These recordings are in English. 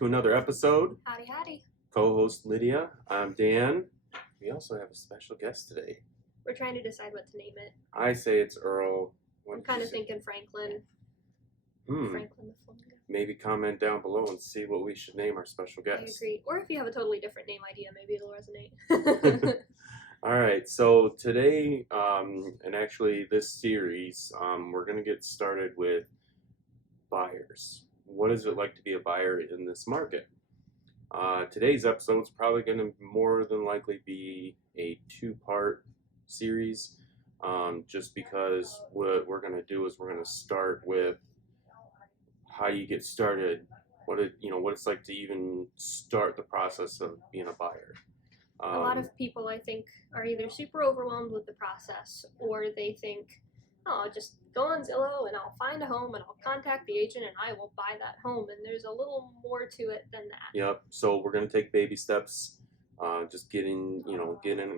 to another episode. Howdy, howdy. Co-host Lydia, I'm Dan. We also have a special guest today. We're trying to decide what to name it. I say it's Earl. I'm kind of thinking Franklin. Franklin the Flamingo. Maybe comment down below and see what we should name our special guest. I agree. Or if you have a totally different name idea, maybe it'll resonate. All right, so today, and actually this series, we're going to get started with buyers. What is it like to be a buyer in this market? Today's episode is probably going to more than likely be a two-part series, just because what we're going to do is we're going to start with how you get started, what it's like to even start the process of being a buyer. A lot of people, I think, are either super overwhelmed with the process, or they think, oh, I'll just go on Zillow and I'll find a home and I'll contact the agent and I will buy that home. And there's a little more to it than that. Yep. So we're going to take baby steps, just getting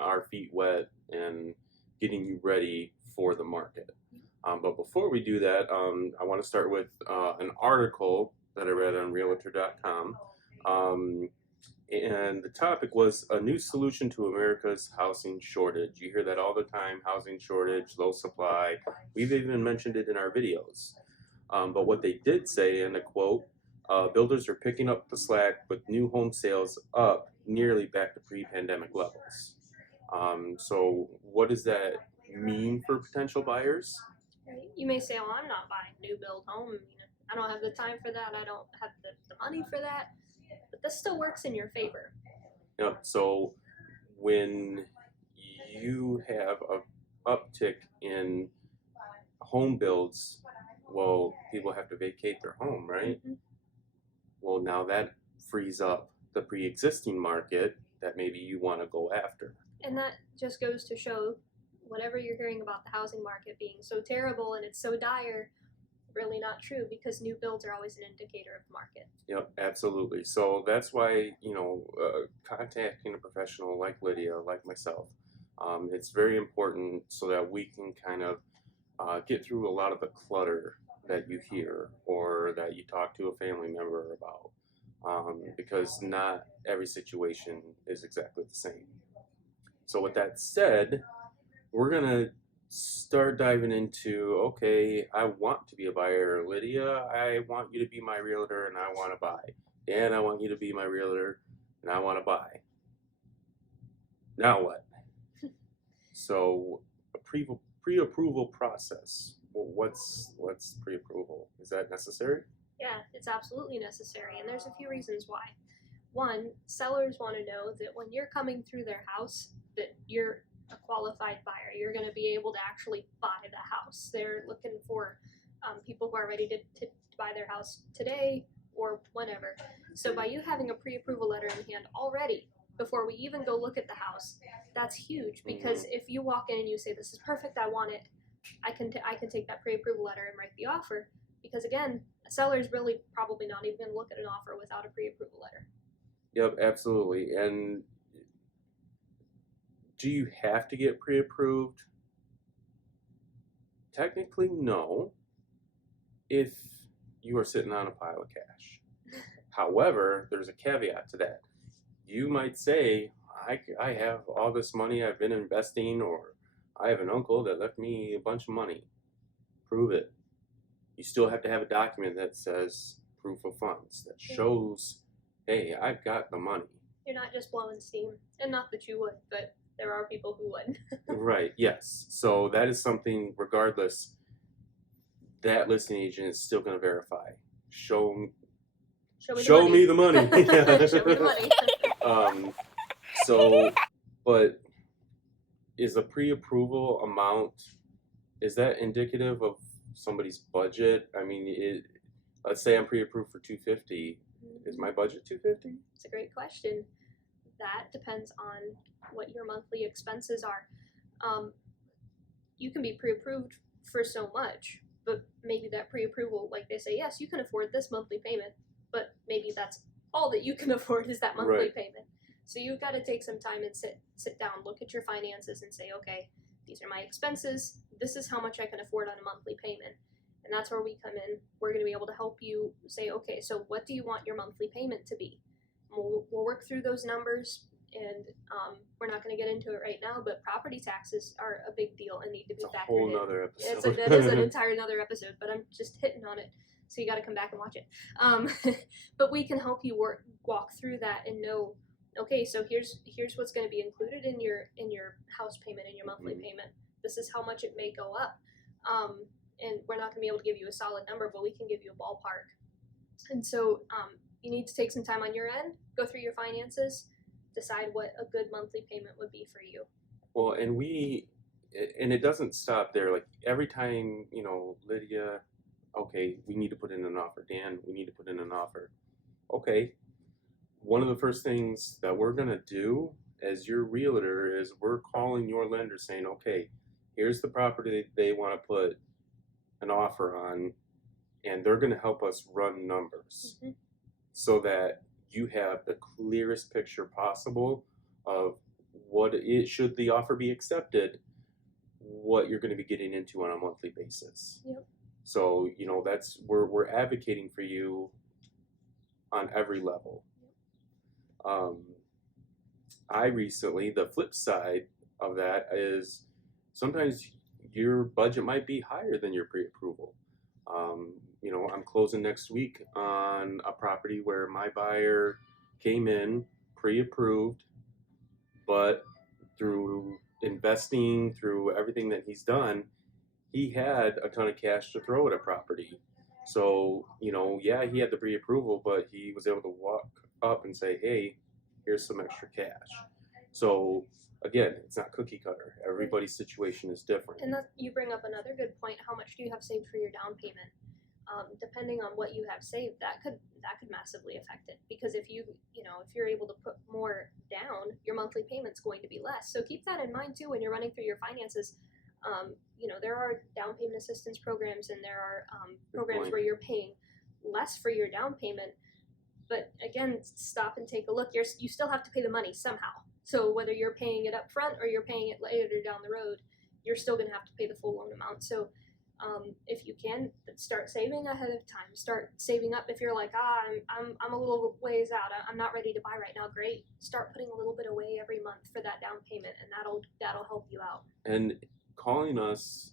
our feet wet and getting you ready for the market. But before we do that, I want to start with an article that I read on Realtor.com. And the topic was a new solution to America's housing shortage. You hear that all the time, housing shortage, low supply. We've even mentioned it in our videos. But what they did say, in a quote, builders are picking up the slack with new home sales up nearly back to pre-pandemic levels. So what does that mean for potential buyers? You may say, oh, I'm not buying a new build home. I don't have the time for that. I don't have the money for that. But this still works in your favor. Yep. So when you have an uptick in home builds, well, people have to vacate their home, right? Mm-hmm. Well, now that frees up the pre-existing market that maybe you want to go after. And that just goes to show whatever you're hearing about the housing market being so terrible and it's so dire, really not true, because new builds are always an indicator of the market. Yep, absolutely. So that's why, contacting a professional like Lydia, like myself, it's very important so that we can kind of get through a lot of the clutter that you hear or that you talk to a family member about, because not every situation is exactly the same. So with that said, we're going to start diving into, okay, I want to be a buyer. Lydia, I want you to be my realtor and I want to buy. Dan, I want you to be my realtor and I want to buy. Now what? So a pre-approval process. Well, what's pre-approval? Is that necessary? Yeah, it's absolutely necessary, and there's a few reasons why. One, sellers want to know that when you're coming through their house, that you're a qualified buyer. You're going to be able to actually buy the house. They're looking for people who are ready to buy their house today or whenever. So by you having a pre-approval letter in hand already, before we even go look at the house, that's huge, because if you walk in and you say, this is perfect, I want it, I can take that pre-approval letter and write the offer, because again, a seller's really probably not even going to look at an offer without a pre-approval letter. Yep, absolutely. And do you have to get pre-approved? Technically, no, if you are sitting on a pile of cash. However, there's a caveat to that. You might say, I have all this money I've been investing, or I have an uncle that left me a bunch of money. Prove it. You still have to have a document that says proof of funds, that shows, hey, I've got the money. You're not just blowing steam, and not that you would, but there are people who would. Right, yes. So that is something, regardless, that listing agent is still going to verify. Show me the money. Show me the money. But is the pre-approval amount, is that indicative of somebody's budget? I mean, let's say I'm pre-approved for $250. Is my budget $250? It's a great question. That depends on what your monthly expenses are. You can be pre-approved for so much, but maybe that pre-approval, like they say, yes, you can afford this monthly payment, but maybe that's all that you can afford is that monthly payment. So you've got to take some time and sit down, look at your finances and say, okay, these are my expenses. This is how much I can afford on a monthly payment. And that's where we come in. We're going to be able to help you say, okay, so what do you want your monthly payment to be? We'll work through those numbers, and we're not going to get into it right now, but property taxes are a big deal and need to be It's a factored whole in. nother episode. That is an entire another episode, but I'm just hitting on it, so you got to come back and watch it. But we can help you walk through that and know, okay, so here's what's going to be included in your house payment, in your monthly payment. This is how much it may go up. And we're not going to be able to give you a solid number, but we can give you a ballpark. And so you need to take some time on your end, go through your finances, decide what a good monthly payment would be for you. Well, and it doesn't stop there. Like every time, Lydia, okay, we need to put in an offer. Dan, we need to put in an offer. Okay. One of the first things that we're going to do as your realtor is we're calling your lender saying, okay, here's the property they want to put an offer on, and they're going to help us run numbers so that you have the clearest picture possible of what it should the offer be accepted, what you're going to be getting into on a monthly basis. Yep. So that's we're advocating for you on every level. The flip side of that is sometimes your budget might be higher than your pre-approval. I'm closing next week on a property where my buyer came in pre-approved, but through investing, through everything that he's done, he had a ton of cash to throw at a property. So, he had the pre-approval, but he was able to walk up and say, hey, here's some extra cash. So again, it's not cookie cutter. Everybody's situation is different. And you bring up another good point. How much do you have saved for your down payment? Depending on what you have saved, that could massively affect it. Because if you're able to put more down, your monthly payment's going to be less. So keep that in mind too when you're running through your finances. There are down payment assistance programs, and there are programs where you're paying less for your down payment. But again, stop and take a look. You still have to pay the money somehow. So whether you're paying it up front or you're paying it later down the road, you're still going to have to pay the full loan amount. So if you can, start saving ahead of time. Start saving up. If you're like, I'm a little ways out, I'm not ready to buy right now. Great. Start putting a little bit away every month for that down payment, and that'll help you out. And calling us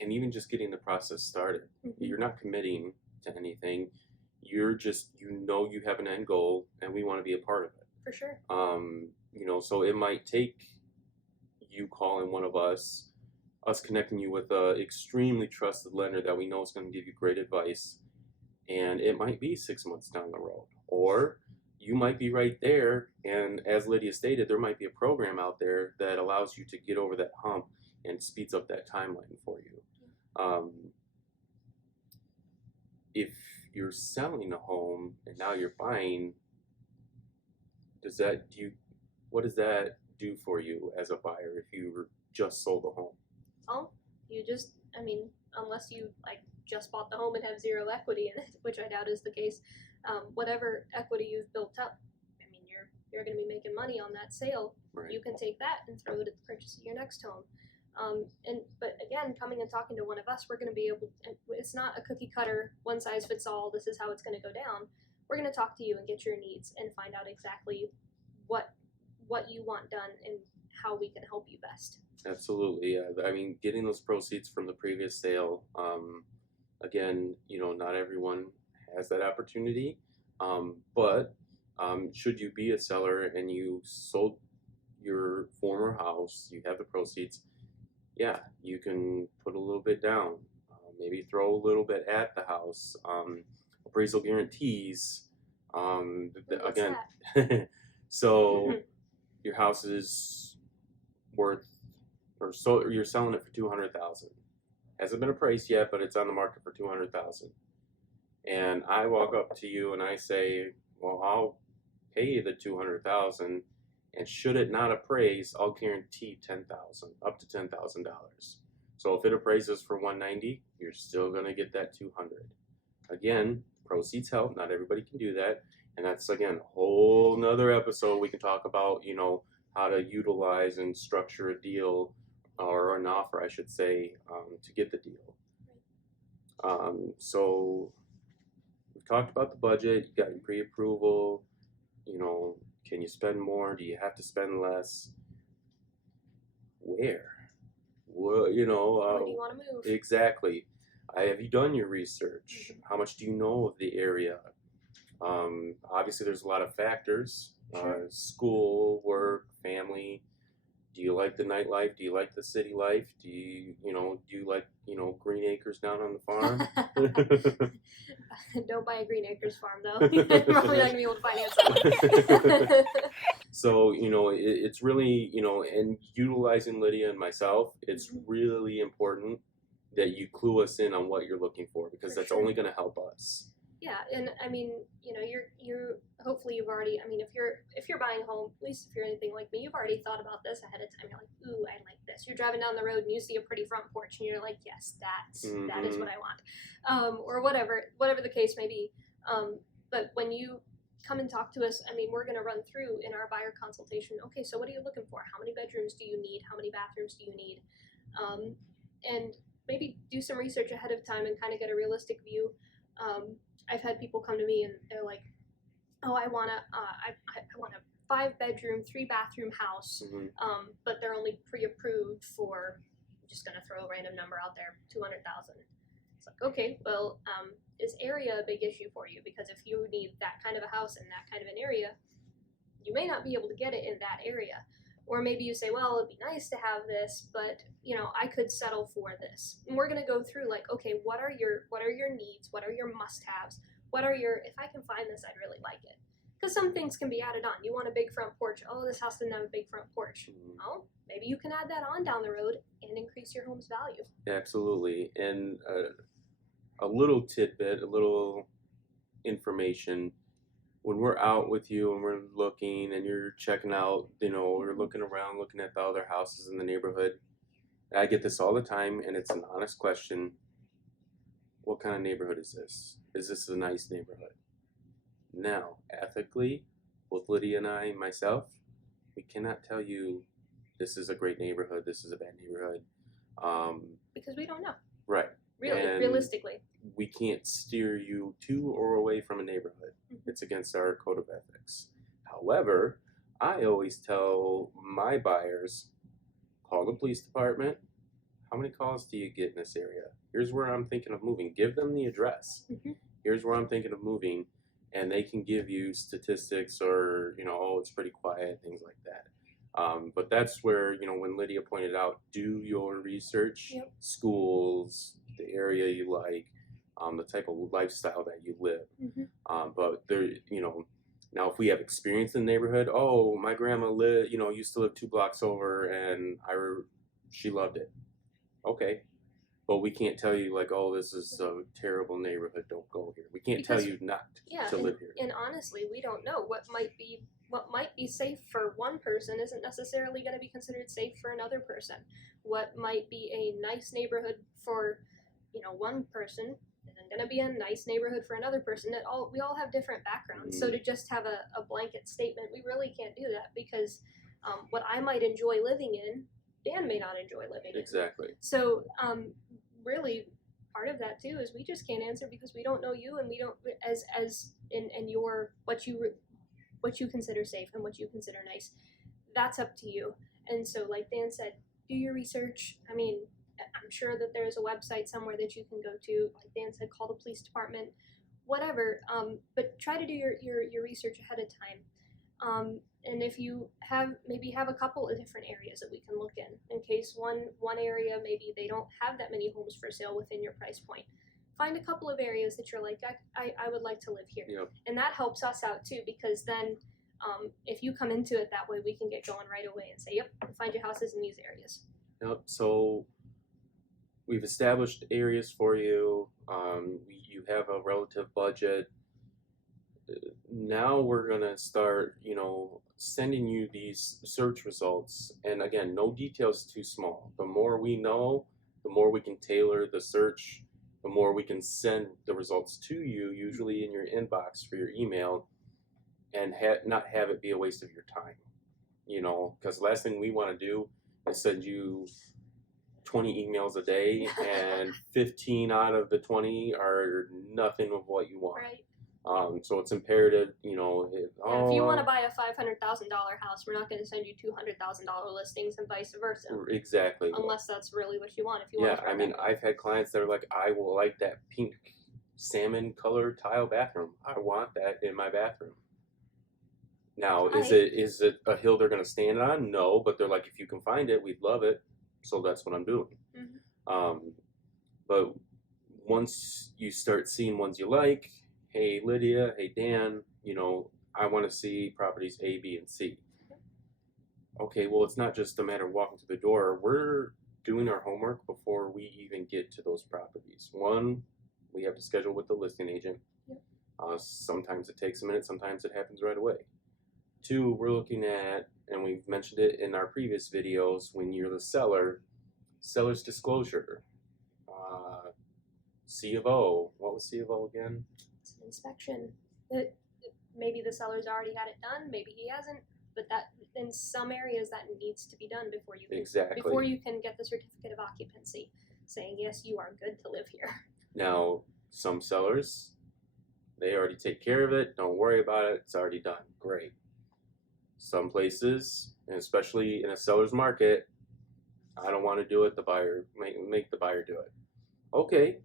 and even just getting the process started. You're not committing to anything. You're just, you have an end goal, and we want to be a part of it. For sure. So it might take you calling one of us connecting you with an extremely trusted lender that we know is going to give you great advice, and it might be 6 months down the road. Or you might be right there, and as Lydia stated, there might be a program out there that allows you to get over that hump and speeds up that timeline for you. If you're selling a home and now you're buying, what does that do for you as a buyer if you just sold a home? Oh, unless you just bought the home and have zero equity in it, which I doubt is the case, whatever equity you've built up, you're going to be making money on that sale. Right. You can take that and throw it at the purchase of your next home. But again, coming and talking to one of us, we're going to be able to, it's not a cookie cutter, one size fits all, this is how it's going to go down. We're going to talk to you and get your needs and find out exactly what you want done and how we can help you best. Absolutely. Yeah. Getting those proceeds from the previous sale, again, not everyone has that opportunity. But should you be a seller and you sold your former house, you have the proceeds, yeah, you can put a little bit down, maybe throw a little bit at the house, appraisal guarantees, again, so your house is worth, so you're selling it for $200,000. Hasn't been appraised yet, but it's on the market for $200,000. And I walk up to you and I say, well, I'll pay you the $200,000, and should it not appraise, I'll guarantee $10,000, up to $10,000. So if it appraises for $190,000, you're still gonna get that $200,000. Again, proceeds help. Not everybody can do that, and that's again a whole nother episode. We can talk about how to utilize and structure a deal, or an offer, I should say, to get the deal. So we've talked about the budget. You got your pre-approval. You know, can you spend more? Do you have to spend less? Where? Well, When do you want to move? exactly. Have you done your research? How much do you know of the area? Obviously, there's a lot of factors: Sure. school, work, family. Do you like the nightlife? Do you like the city life? Do you like green acres down on the farm? Don't buy a Green Acres farm though. You're probably not gonna be able to finance it. So it's really and utilizing Lydia and myself, it's Mhm. really important that you clue us in on what you're looking for, because For that's sure. only going to help us. Yeah, and I mean, you're hopefully you've already. I mean, if you're buying a home, at least if you're anything like me, you've already thought about this ahead of time. You're like, ooh, I like this. You're driving down the road and you see a pretty front porch, and you're like, yes, that is Hmm. what I want, or whatever the case may be. But when you come and talk to us, I mean, we're going to run through in our buyer consultation. Okay, so what are you looking for? How many bedrooms do you need? How many bathrooms do you need? Um, and maybe do some research ahead of time and kind of get a realistic view. Um, I've had people come to me and they're like, "Oh, I want a 5 bedroom, 3 bathroom house, Hmm. but they're only pre-approved for. I'm just gonna throw a random number out there, 200,000." It's like, okay, well, is area a big issue for you? Because if you need that kind of a house in that kind of an area, you may not be able to get it in that area. Or maybe you say, well, it'd be nice to have this, but I could settle for this. And we're gonna go through like, okay, what are your needs? What are your must-haves? If I can find this, I'd really like it. Because some things can be added on. You want a big front porch. Oh, this house didn't have a big front porch. Well, maybe you can add that on down the road and increase your home's value. Absolutely. And a little tidbit, a little information. When we're out with you and we're looking and you're checking out, we're looking around, looking at the other houses in the neighborhood. I get this all the time, and it's an honest question. What kind of neighborhood is this? Is this a nice neighborhood? Now, ethically, both Lydia and myself, we cannot tell you this is a great neighborhood, this is a bad neighborhood. Because we don't know. Right. Really, And realistically. we can't steer you to or away from a neighborhood. It's against our code of ethics. However, I always tell my buyers, call the police department. How many calls do you get in this area? Here's where I'm thinking of moving. Give them the address. Here's where I'm thinking of moving, and they can give you statistics or oh, it's pretty quiet, things like that. But that's where when Lydia pointed out, do your research. Yep. Schools, the area you like, the type of lifestyle that you live. But there, now if we have experience in the neighborhood, oh, my grandma used to live 2 blocks over, and she loved it. Okay, but we can't tell you like, oh, this is a terrible neighborhood, don't go here. We can't tell you not to live here. And honestly, we don't know what might be safe for one person isn't necessarily going to be considered safe for another person. What might be a nice neighborhood for one person isn't going to be a nice neighborhood for another person. We all have different backgrounds. So to just have a blanket statement, we really can't do that, because what I might enjoy living in, Dan may not enjoy living in. Exactly. So really, part of that too is we just can't answer because we don't know you, and we don't as in your what you consider safe and what you consider nice. That's up to you. And so, like Dan said, do your research. I mean, I'm sure that there's a website somewhere that you can go to. Like Dan said, call the police department, whatever. But try to do your research ahead of time. And if you have a couple of different areas that we can look in case one area maybe they don't have that many homes for sale within your price point. Find a couple of areas that you're like, I would like to live here. Yep. And that helps us out too, because then if you come into it that way, we can get going right away and say, yep, find your houses in these areas. Yep. So we've established areas for you. You have a relative budget. Now we're gonna start, sending you these search results. And again, no details too small. The more we know, the more we can tailor the search, the more we can send the results to you, usually in your inbox for your email, and not have it be a waste of your time. Because the last thing we want to do is send you 20 emails a day, and 15 out of the 20 are nothing of what you want. Right. So it's imperative, If you want to buy a $500,000 house, we're not going to send you $200,000 listings and vice versa. Exactly. Unless that's really what you want. If you yeah, want to I mean, I've had clients that are like, I will like that pink salmon colored tile bathroom. I want that in my bathroom. Now, is it a hill they're going to stand on? No, but they're like, if you can find it, we'd love it. So that's what I'm doing. But once you start seeing ones you like, hey Lydia, hey Dan, I want to see properties A, B, and C. Okay, well, it's not just a matter of walking through the door. We're doing our homework before we even get to those properties. One, we have to schedule with the listing agent. Sometimes it takes a minute, sometimes it happens right away. Two, we're looking at, and we've mentioned it in our previous videos, when you're the seller, seller's disclosure, C of O. What was C of O again? It's an inspection. Maybe the seller's already had it done, maybe he hasn't, but that in some areas that needs to be done before you can get the certificate of occupancy saying yes, you are good to live here. Now, some sellers, they already take care of it. Don't worry about it. It's already done. Great. Some places, and especially in a seller's market, I don't want to do it. The buyer make the buyer do it. Okay,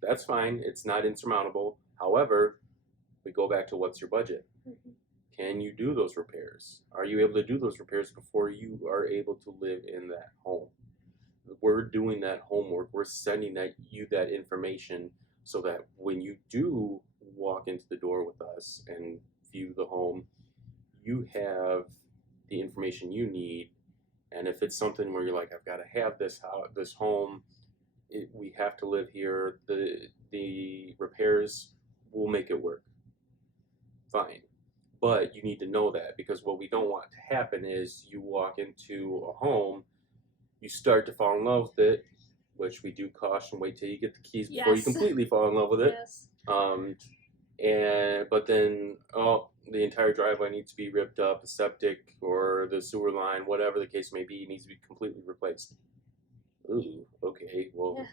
that's fine. It's not insurmountable. However, we go back to what's your budget. Can you do those repairs? Are you able to do those repairs before you are able to live in that home? We're doing that homework. We're sending you that information so that when you do walk into the door with us and view the home, you have the information you need. And if it's something where you're like, I've got to have this home, we have to live here, the repairs will make it work. Fine. But you need to know that, because what we don't want to happen is you walk into a home, you start to fall in love with it, which we do caution, wait till you get the keys before you completely fall in love with it. But then, the entire driveway needs to be ripped up, the septic or the sewer line, whatever the case may be, needs to be completely replaced. Ooh, okay, well,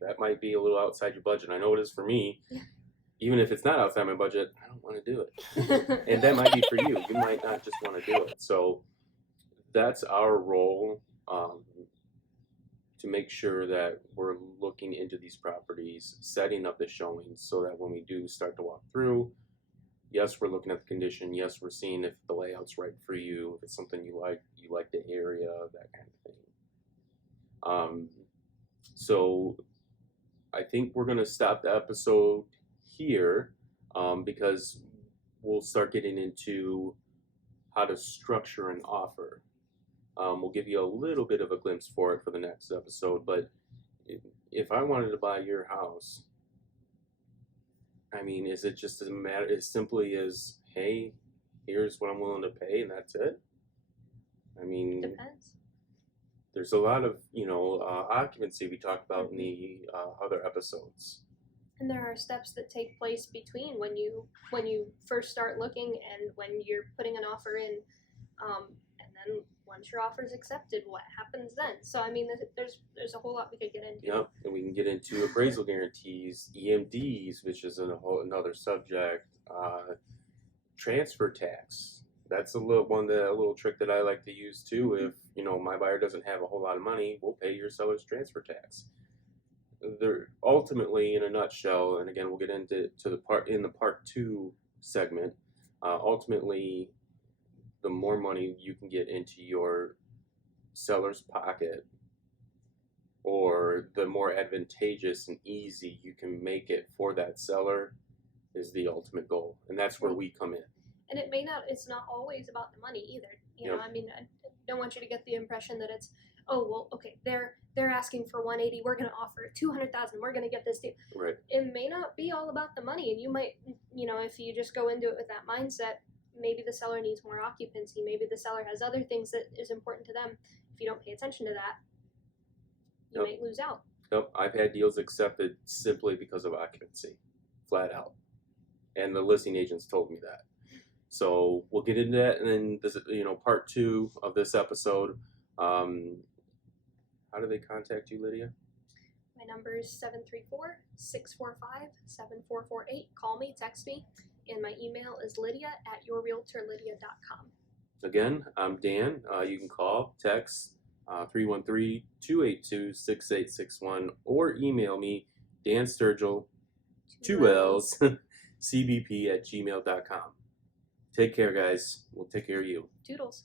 that might be a little outside your budget. I know it is for me. Even if it's not outside my budget, I don't want to do it. And that might be for you. You might not just want to do it. So that's our role, to make sure that we're looking into these properties, setting up the showings so that when we do start to walk through, yes, we're looking at the condition. Yes, we're seeing if the layout's right for you, if it's something you like the area, that kind of thing. So I think we're going to stop the episode here, because we'll start getting into how to structure an offer. We'll give you a little bit of a glimpse for it for the next episode, but if I wanted to buy your house, I mean, is it just as simply as, hey, here's what I'm willing to pay and that's it? I mean, depends. There's a lot of, occupancy we talked about in the other episodes. And there are steps that take place between when you first start looking and when you're putting an offer in, and then once your offer is accepted, what happens then? So I mean, there's a whole lot we could get into. Yep, and we can get into appraisal guarantees, EMDs, which is another subject, transfer tax. That's a little trick that I like to use too. If my buyer doesn't have a whole lot of money, we'll pay your seller's transfer tax. They're ultimately, in a nutshell, and again we'll get into the part 2 segment. Ultimately, the more money you can get into your seller's pocket, or the more advantageous and easy you can make it for that seller, is the ultimate goal, and that's where we come in. And it's not always about the money either. I mean, I don't want you to get the impression that it's, oh, well, okay, they're asking for 180, we're going to offer 200,000, we're going to get this deal. Right. It may not be all about the money, and you might, if you just go into it with that mindset, maybe the seller needs more occupancy, maybe the seller has other things that is important to them. If you don't pay attention to that, you might lose out. Yep, I've had deals accepted simply because of occupancy, flat out. And the listing agents told me that. So we'll get into that, and then this, part 2 of this episode. How do they contact you, Lydia? My number is 734-645-7448. Call me, text me, and my email is lydia@yourrealtorlydia.com. Again, I'm Dan. You can call, text 313-282-6861, or email me, dansturgillcbp cbp@gmail.com. Take care, guys. We'll take care of you. Toodles.